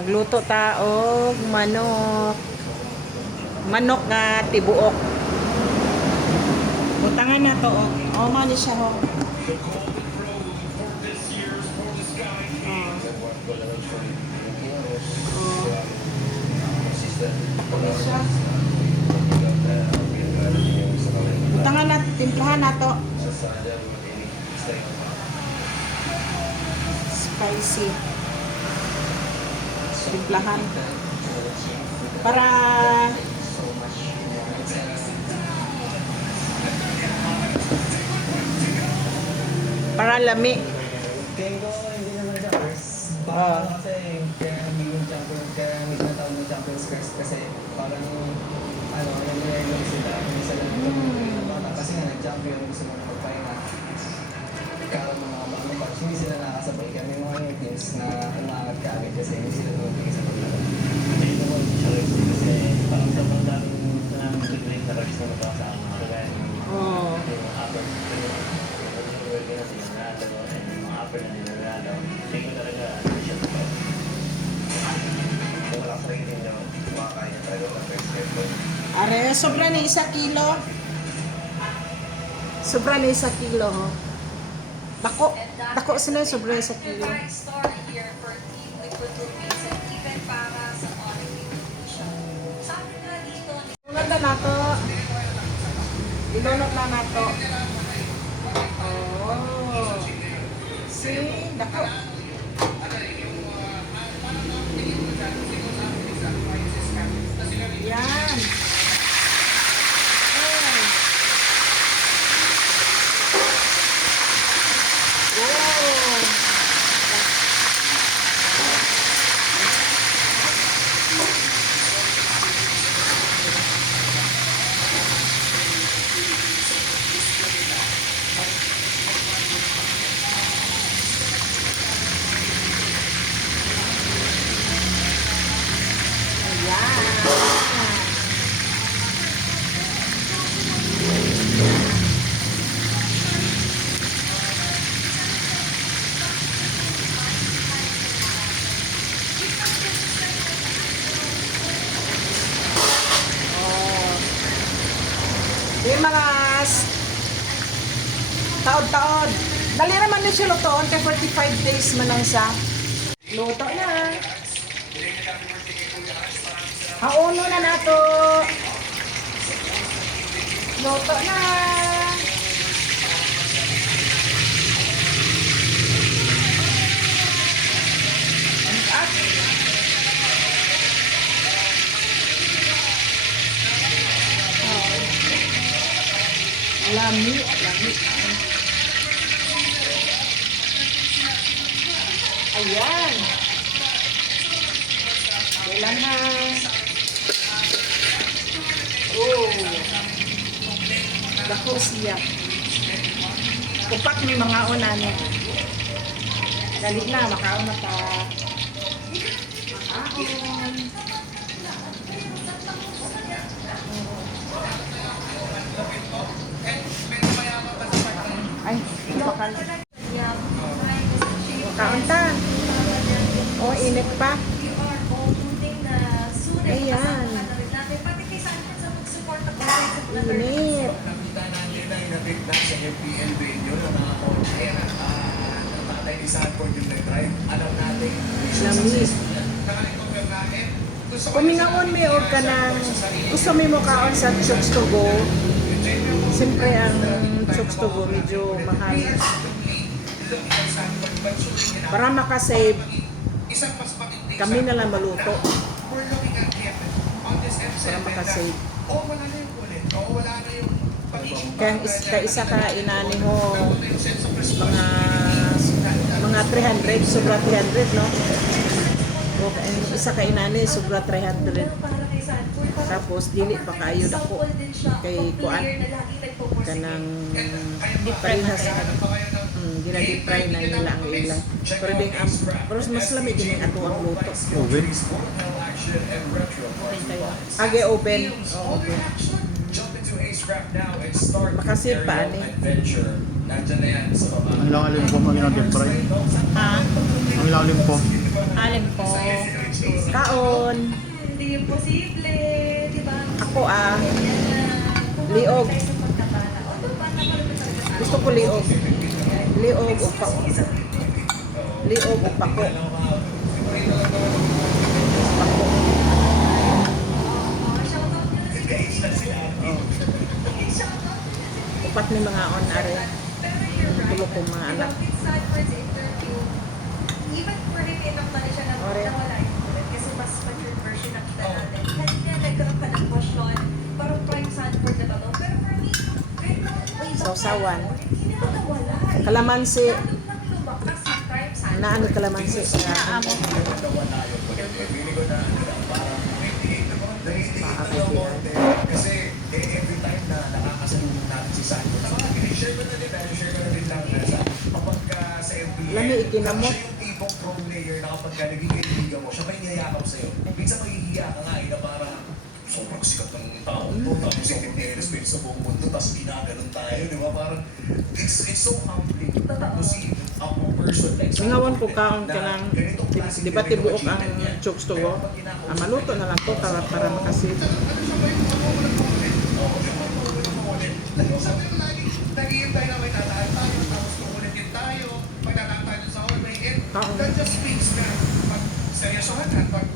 Magluto ta og manok. Manok nga tibuok. Butangan na to. Oh, mo ni siya ho. Butangan na, timplahan na to. Spicy. Timplahan. Para lami. Tingin ko hindi naman jumpers. Baka kasi kaya hindi yung jumper, kaya hindi na tawag ng jumpers first kasi parang nangyayari lang sila, hindi sila ng bata kasi nga nag-jump yung gusto mo na magpahinga. Kaya mga pag hindi sila nakasabay kami mga yung teams na umangat kami kasi hindi sila tumutulong sa paglaro. Hindi naman kasi parang sa mga daming namin tutuloy na rush na magkakasama. Kaya yung upper na nilalalaw. Hindi ko talaga siya ito. Kung wala sa rin daw, kumakain na talaga ng first step ko. Are, sobra na 1 kilo. Sobra na 1 kilo, ho. Dako sila sobra na 1 kilo. Unod na nato. Ilunod na nato. Oh. See, dako. Yan. Yung mga taod-taod. Dali naman na siya lutoon kay 45 days man lang sa luto na. Hauno na nato. Luto na. Lami. Ayan. Kailan na. Oh. Dako siya. Kupak may mga unan. Dali na, makaon na ta. Makaon. Ay, bakal. Kaunta. Oh, init pa. Ayan. Init. Nakita natin na inabit na sa FPL video ng mga on-air ng tatay ni Sanford yung nag-drive. Alam natin, Lamig. Kumingaon may og ka ng gusto mo kaon sa Chooks to Go. Siyempre ang Chooks to Go medyo mahal. Para makasave, kami na lang maluto. Para makasave. Kaya isa ka inani ho mga 300, sobra 300, no? O, isa ka inani, sobra 300. Tapos dili pa kayo dako kay kuan kanang parehas ginagip fry na nila ang ilang pero ding pero mas lamig din ato ang luto. Oven? Age oven. Oh, oven. Makasip pa ani. Ang ilang alin po ang ginagip fry? Ha? Ang ilang alin po? Alin po. Kaon. Hindi yung posible, di ba? Ako liog. Gusto ko liog. Liog o pako. Liog o pako. Pako. Upat ni mga on-are. Tulo ko mga anak. Even for him, inakmali siya na Ore. nawala yung ulit kasi mas mature version ang kita natin. Kanina nagkaroon ka ng question, parang prime Sanford na to. Pero for me, kahit na way back Sausawan. tayo, hindi na nawala. Kalamansi. Lalong nang lumakas si prime Sanford. Naano kalamansi? Naamo. Kasi every time na nakakasalubong natin si Santos, share ko na din lang kapag sa NBA, Lami ikinamot. siya yung tipong pro player na kapag naging kaibigan mo, siya may niyayakap sa'yo. Minsan mahihiya ka nga na parang sobrang sikat ng tao to, tapos sobrang respect sa buong mundo, tapos ginaganon tayo, di ba? Parang it's so humbling to see a person like Mingawan ko kaon ka na ng ganitong klaseng di ba level of tibuok ang achievement niya. chokes to go? Pero pag kinakausap Maluto na lang to para makasit. Sabi mo lagi, naghihintay na may tataan tayo, tapos kukulitin tayo, pagtataan tayo sa all may end. Kaon. That just speaks na pag seryosohan at pag